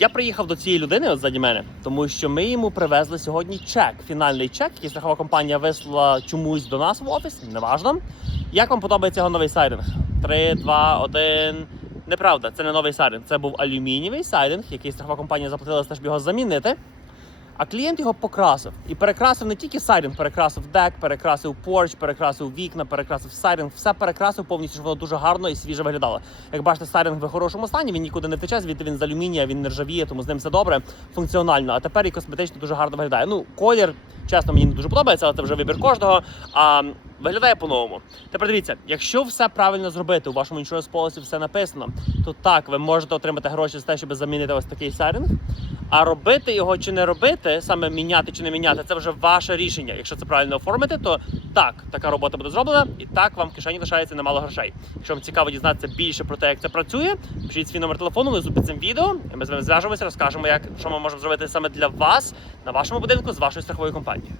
Я приїхав до цієї людини от заді мене, тому що ми йому привезли сьогодні чек, фінальний чек, який страхова компанія вислала чомусь до нас в офіс, неважно. Як вам подобається його новий сайдинг? 3, 2, 1. Неправда, це не новий сайдинг. Це був алюмінієвий сайдинг, який страхова компанія заплатила, щоб його замінити. А клієнт його покрасив. І перекрасив не тільки сайдинг, перекрасив дек, перекрасив порч, перекрасив вікна, перекрасив сайдинг, все перекрасив повністю, щоб воно дуже гарно і свіже виглядало. Як бачите, сайдинг в хорошому стані, він нікуди не тече, звідти він з алюмінія, він не ржавіє, тому з ним все добре, функціонально. А тепер і косметично дуже гарно виглядає. Ну, колір, чесно, мені не дуже подобається, але це вже вибір кожного. А виглядає по-новому. Тепер дивіться, якщо все правильно зробити, у вашому insurance полісі все написано, то так, ви можете отримати гроші за те, щоб замінити ось такий сайдинг. А робити його чи не робити, саме міняти чи не міняти, це вже ваше рішення. Якщо це правильно оформити, то так, така робота буде зроблена, і так вам в кишені лишається немало грошей. Якщо вам цікаво дізнатися більше про те, як це працює, пишіть свій номер телефону внизу під цим відео. І ми з вами зв'яжемося, розкажемо, як що ми можемо зробити саме для вас на вашому будинку з вашою страховою компанією.